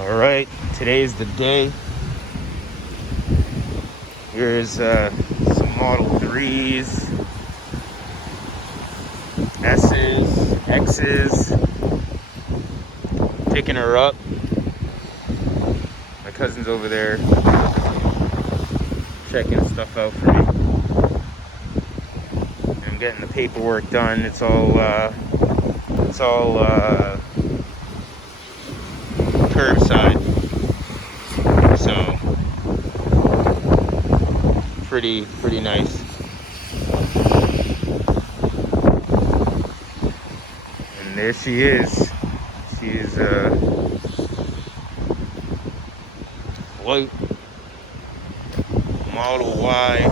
All right, today's the day. Here's some Model 3s, S's, X's, picking her up. My cousin's over there checking stuff out for me. I'm getting the paperwork done. It's all curbside, so pretty nice. And there she is. She's white Model Y,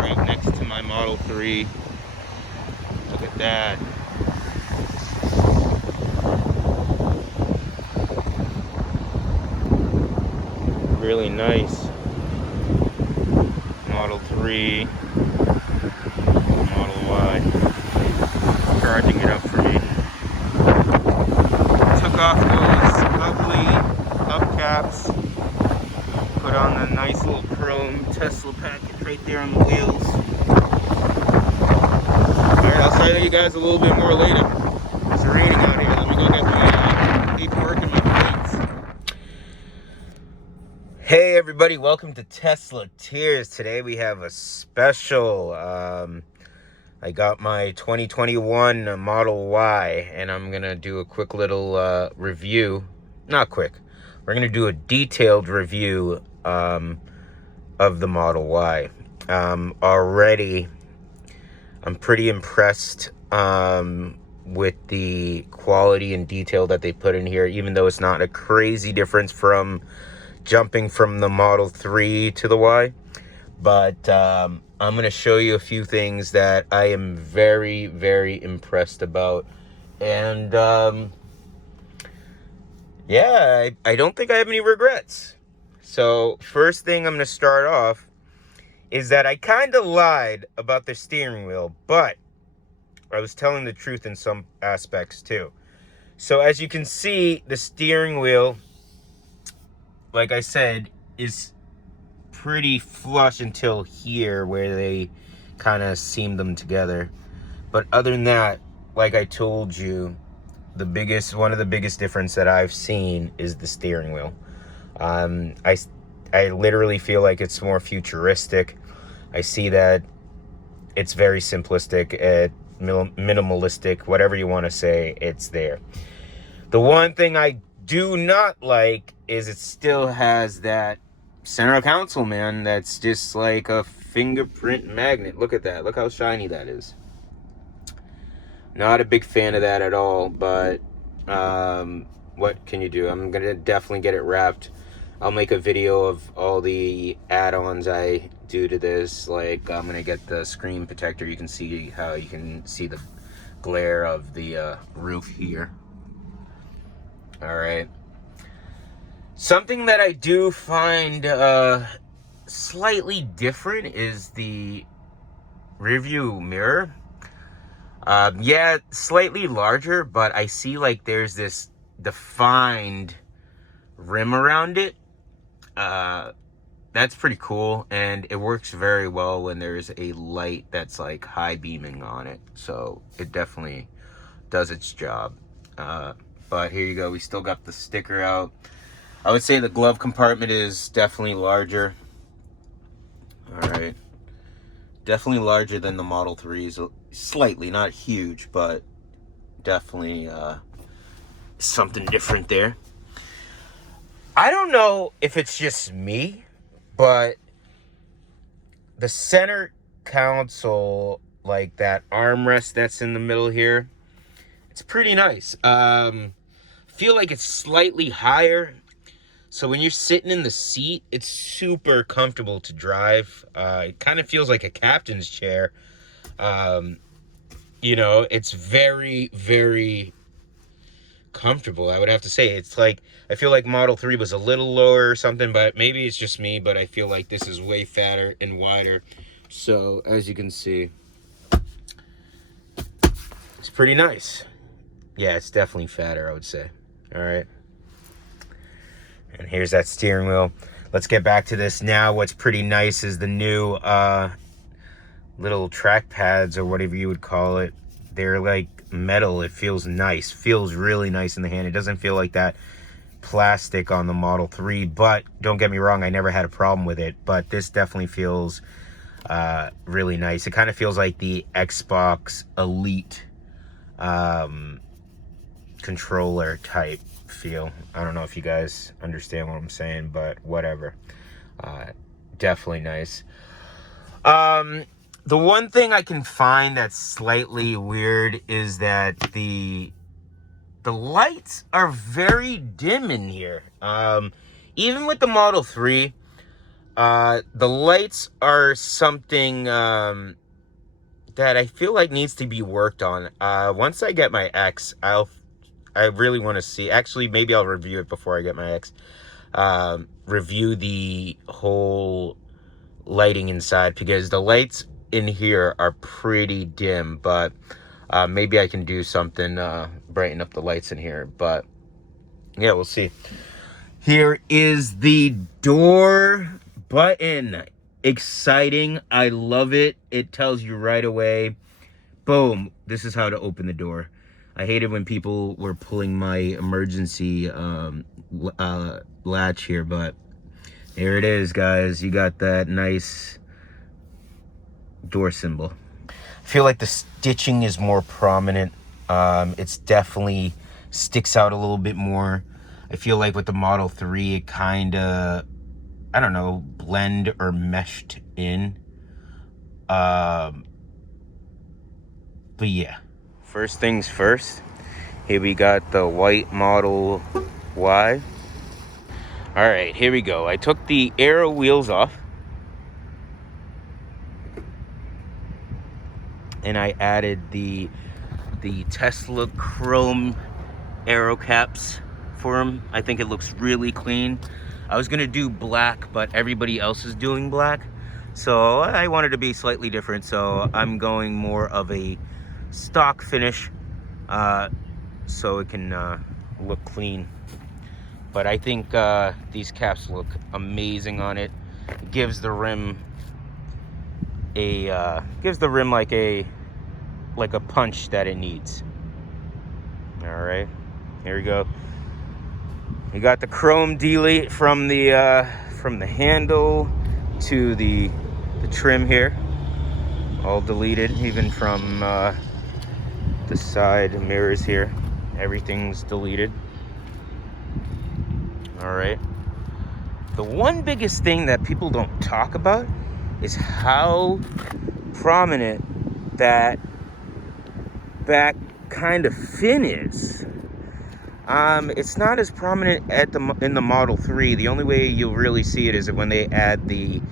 right next to my Model 3. Look at that. Really nice. Model 3, Model Y, charging it up for me. Took off those ugly hubcaps, put on the nice little chrome Tesla package right there on the wheels. Alright, I'll show you guys a little bit more later. It's raining out here. Let me go get my paperwork and my plates. Hey everybody, welcome to Tesla Tears. Today we have a special. I got my 2021 Model Y, and I'm gonna do a quick little review. Not quick. We're gonna do a detailed review of the Model Y. Already, I'm pretty impressed with the quality and detail that they put in here, even though it's not a crazy difference from jumping from the Model 3 to the Y. But I'm going to show you a few things that I am very, very impressed about. And yeah, I don't think I have any regrets. So first thing I'm going to start off is that I kind of lied about the steering wheel, but I was telling the truth in some aspects too. So as you can see, the steering wheel, like I said, is pretty flush until here where they kind of seamed them together. But other than that, like I told you, one of the biggest difference that I've seen is the steering wheel. I literally feel like it's more futuristic. I see that it's very simplistic, minimalistic, whatever you want to say, it's there. The one thing I do not like is it still has that center console, man. That's just like a fingerprint magnet. Look at that. Look how shiny that is. Not a big fan of that at all, but what can you do? I'm gonna definitely get it wrapped. I'll make a video of all the add-ons I do to this. Like, I'm gonna get the screen protector. You can see how you can see the glare of the roof here. All right. Something that I do find slightly different is the rearview mirror. Yeah, slightly larger, but I see like there's this defined rim around it. That's pretty cool, and it works very well when there's a light that's like high beaming on it. So it definitely does its job. But here you go. We still got the sticker out. I would say the glove compartment is definitely larger. All right. Definitely larger than the Model 3s. Slightly, not huge, but definitely something different there. I don't know if it's just me, but the center console, like that armrest that's in the middle here, it's pretty nice. Feel like it's slightly higher. So when you're sitting in the seat, it's super comfortable to drive. It kind of feels like a captain's chair. You know, it's very, very comfortable, I would have to say. It's like, I feel like Model 3 was a little lower or something, but maybe it's just me, but I feel like this is way fatter and wider. So, as you can see, it's pretty nice. Yeah, it's definitely fatter, I would say. All right. And here's that steering wheel. Let's get back to this now. What's pretty nice is the new little track pads, or whatever you would call it. They're like metal. It feels nice. Feels really nice in the hand. It doesn't feel like that plastic on the Model 3, but don't get me wrong, I never had a problem with it, but this definitely feels really nice. It kind of feels like the Xbox Elite controller type feel. I don't know if you guys understand what I'm saying, but whatever. Definitely nice. The one thing I can find that's slightly weird is that the lights are very dim in here. Even with the Model 3, the lights are something that I feel like needs to be worked on. Once I get my X, I really want to see. Actually, maybe I'll review it before I get my X. Review the whole lighting inside, because the lights in here are pretty dim, but maybe I can do something, brighten up the lights in here, but yeah, we'll see. Here is the door button. Exciting. I love it. It tells you right away, boom, this is how to open the door. I hated when people were pulling my emergency latch here, but here it is, guys. You got that nice door symbol. I feel like the stitching is more prominent. It's definitely sticks out a little bit more. I feel like with the Model 3, it kind of, I don't know, blend or meshed in. But yeah. First things first. Here we got the white Model Y. All right, here we go. I took the aero wheels off, and I added the Tesla chrome aero caps for them. I think it looks really clean. I was gonna do black, but everybody else is doing black, so I wanted to be slightly different, so I'm going more of a stock finish, so it can look clean. But I think these caps look amazing on it. It gives the rim like a punch that it needs. All right, here we go. You got the chrome delete from the handle to the trim here, all deleted, even from the side mirrors here. Everything's deleted. All right. The one biggest thing that people don't talk about is how prominent that back kind of fin is. It's not as prominent in the Model 3. The only way you'll really see it is when they add the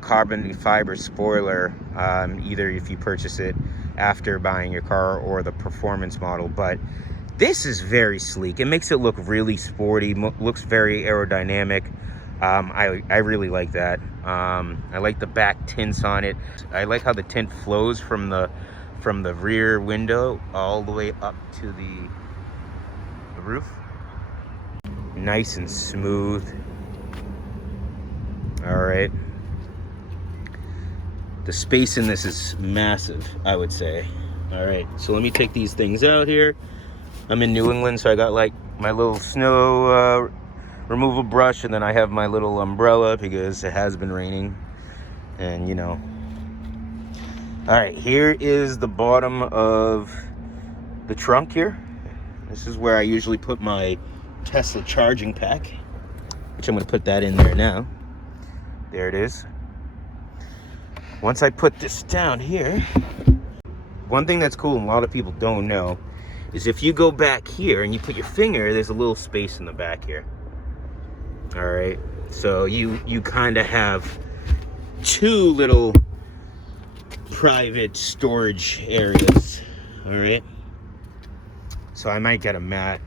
carbon fiber spoiler, either if you purchase it after buying your car or the performance model. But this is very sleek. It makes it look really sporty, looks very aerodynamic. I really like that. I like the back tints on it. I like how the tint flows from the rear window all the way up to the roof. Nice and smooth. All right. The space in this is massive, I would say. All right, so let me take these things out here. I'm in New England, so I got like my little snow removal brush, and then I have my little umbrella because it has been raining, and you know. All right, here is the bottom of the trunk here. This is where I usually put my Tesla charging pack, which I'm going to put that in there now. There it is. Once I put this down here, one thing that's cool and a lot of people don't know is if you go back here and you put your finger, there's a little space in the back here. All right, so you kind of have two little private storage areas. All right, so I might get a mat.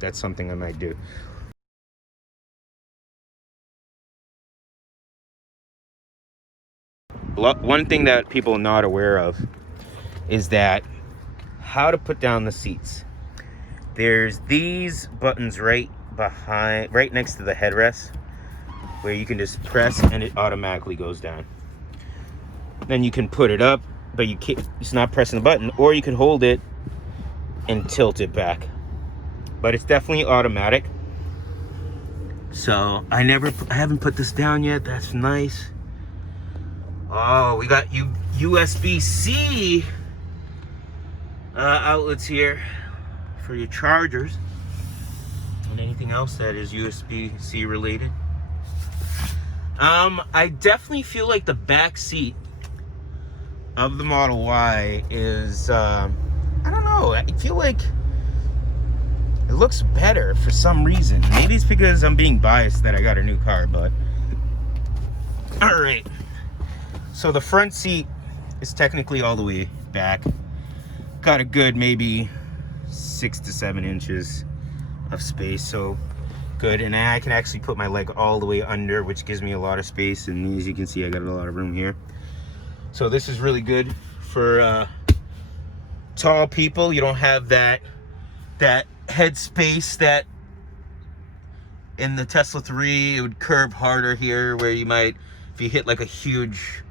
That's something I might do. One thing that people are not aware of is that how to put down the seats. There's these buttons right next to the headrest, where you can just press and it automatically goes down. Then you can put it up, but you can't, it's not pressing the button, or you can hold it and tilt it back. But it's definitely automatic. So I haven't put this down yet. That's nice. Oh, we got USB-C outlets here for your chargers and anything else that is USB-C related. I definitely feel like the back seat of the Model Y is, I don't know, I feel like it looks better for some reason. Maybe it's because I'm being biased that I got a new car, but all right. So the front seat is technically all the way back. Got a good maybe 6 to 7 inches of space, so good. And I can actually put my leg all the way under, which gives me a lot of space. And as you can see, I got a lot of room here. So this is really good for tall people. You don't have that head space that in the Tesla 3 it would curve harder here, where you might, if you hit like a huge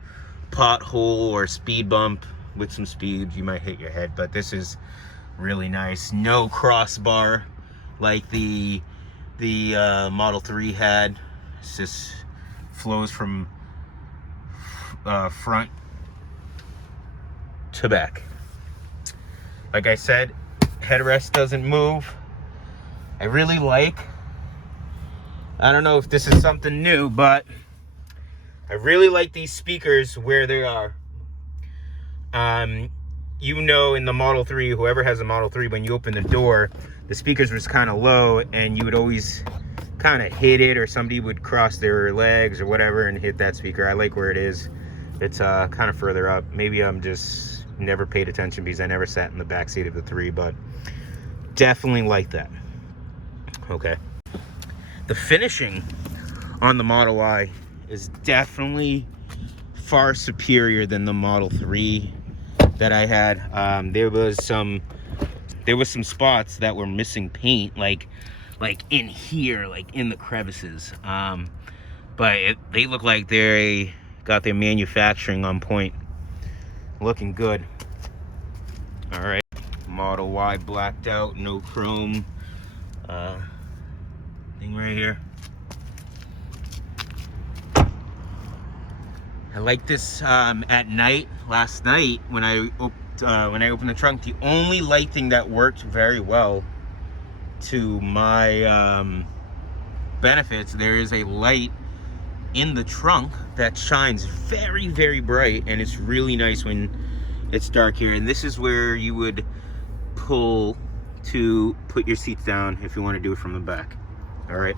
pothole or speed bump with some speed, you might hit your head. But this is really nice. No crossbar like the Model 3 had. It just flows from front to back. Like I said, headrest doesn't move. I really like, I don't know if this is something new, but I really like these speakers where they are. You know, in the Model 3, whoever has a Model 3, when you open the door, the speakers was kind of low and you would always kind of hit it, or somebody would cross their legs or whatever and hit that speaker. I like where it is. It's kind of further up. Maybe I'm just never paid attention because I never sat in the back seat of the 3, but definitely like that. Okay. The finishing on the Model Y is definitely far superior than the Model 3 that I had. There was some spots that were missing paint, like in here, like in the crevices. But they look like they got their manufacturing on point. Looking good. All right, Model Y blacked out, no chrome thing right here. I like this at night. Last night when I opened the trunk, the only light thing that worked very well to my benefits, there is a light in the trunk that shines very, very bright, and it's really nice when it's dark here. And this is where you would pull to put your seats down if you want to do it from the back. All right,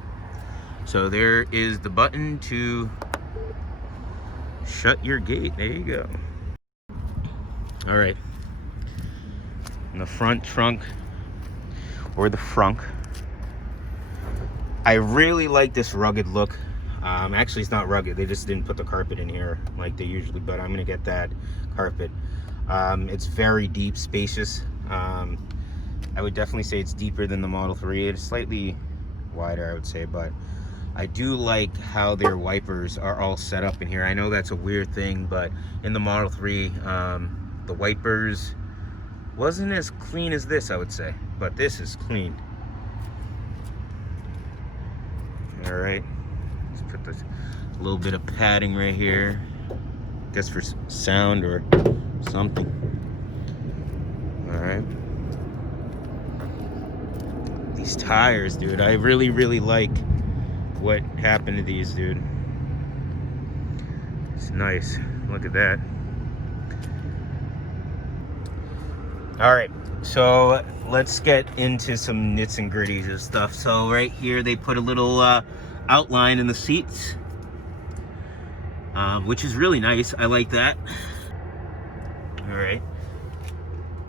so there is the button to shut your gate. There you go. All right, in the front trunk, or the frunk, I really like this rugged look. Actually, it's not rugged. They just didn't put the carpet in here like they usually, but I'm gonna get that carpet. It's very deep, spacious. I would definitely say it's deeper than the Model 3. It's slightly wider, I would say, but I do like how their wipers are all set up in here. I know that's a weird thing, but in the Model 3, the wipers wasn't as clean as this, I would say, but this is clean. All right. Put this little bit of padding right here, I guess for sound or something. All right, these tires, dude, I really, really like what happened to these, dude. It's nice. Look at that. All right, so let's get into some nits and gritties and stuff. So right here they put a little outline in the seats, which is really nice. I like that. All right,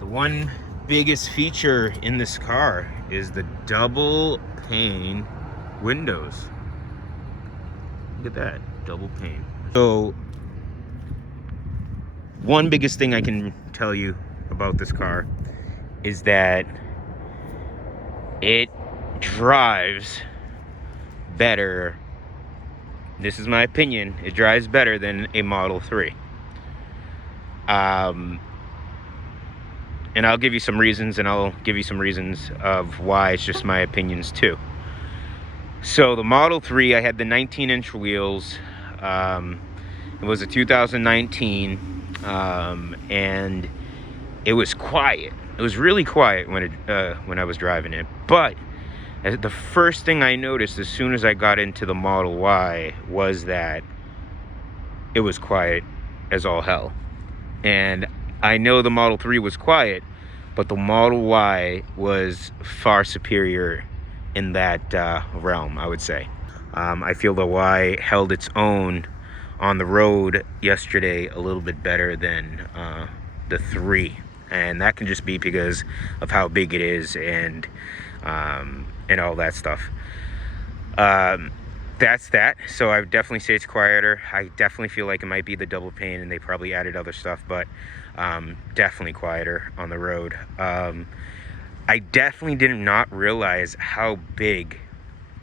the one biggest feature in this car is the double pane windows. Look at that, double pane. So one biggest thing I can tell you about this car is that it drives better. This is my opinion. It drives better than a Model 3. And I'll give you some reasons, and I'll give you some reasons of why it's just my opinions too. So the Model 3, I had the 19-inch wheels. It was a 2019, and it was quiet. It was really quiet when I was driving it. But the first thing I noticed as soon as I got into the Model Y was that it was quiet as all hell. And I know the Model 3 was quiet, but the Model Y was far superior in that realm, I would say. I feel the Y held its own on the road yesterday a little bit better than the 3. And that can just be because of how big it is and all that stuff. That's that. So I would definitely say it's quieter. I definitely feel like it might be the double pane, and they probably added other stuff, but definitely quieter on the road. I definitely did not realize how big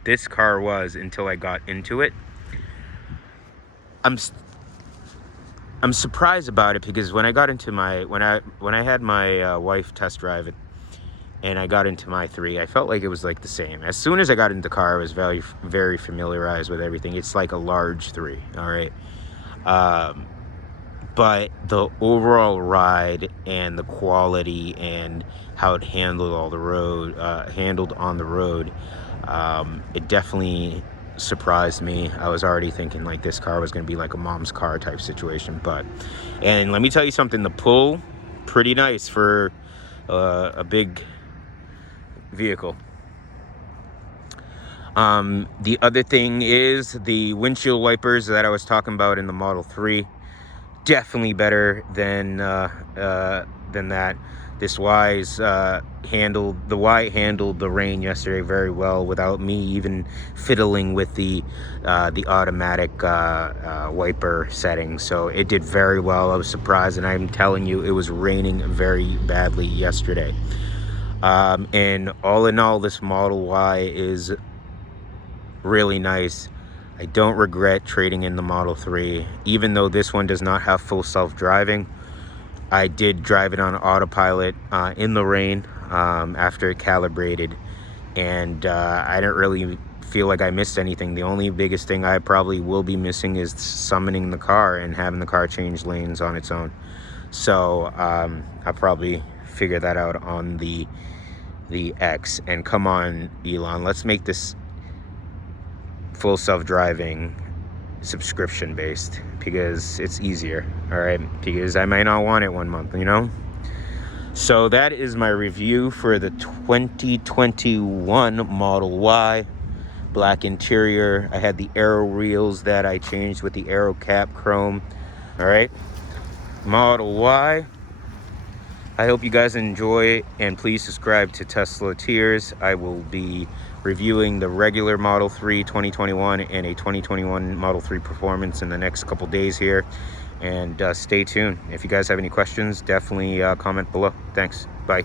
this car was until I got into it. I'm surprised about it because when I got into when I had my wife test drive it, and I got into my 3, I felt like it was like the same. As soon as I got into the car, I was very, very familiarized with everything. It's like a large 3, all right? But the overall ride and the quality and how it handled on the road, it definitely surprised me. I was already thinking like this car was going to be like a mom's car type situation. And let me tell you something, the pull, pretty nice for a big vehicle. The other thing is the windshield wipers that I was talking about in the Model 3, definitely better than that. This Y handled the rain yesterday very well without me even fiddling with the automatic wiper setting. So it did very well. I was surprised, and I'm telling you, it was raining very badly yesterday. And all in all, this Model Y is really nice. I don't regret trading in the Model 3, even though this one does not have full self-driving. I did drive it on autopilot in the rain after it calibrated, and I didn't really feel like I missed anything. The only biggest thing I probably will be missing is summoning the car and having the car change lanes on its own. So I'll probably figure that out on the X. And come on, Elon, let's make this full self-driving subscription based, because it's easier, all right? Because I might not want it one month, you know? So that is my review for the 2021 Model Y. Black interior. I had the aero wheels that I changed with the aero cap chrome. All right, Model Y. I hope you guys enjoy, and please subscribe to Tesla Tears. I will be reviewing the regular Model 3 2021 and a 2021 Model 3 Performance in the next couple days here. And stay tuned. If you guys have any questions, definitely comment below. Thanks. Bye.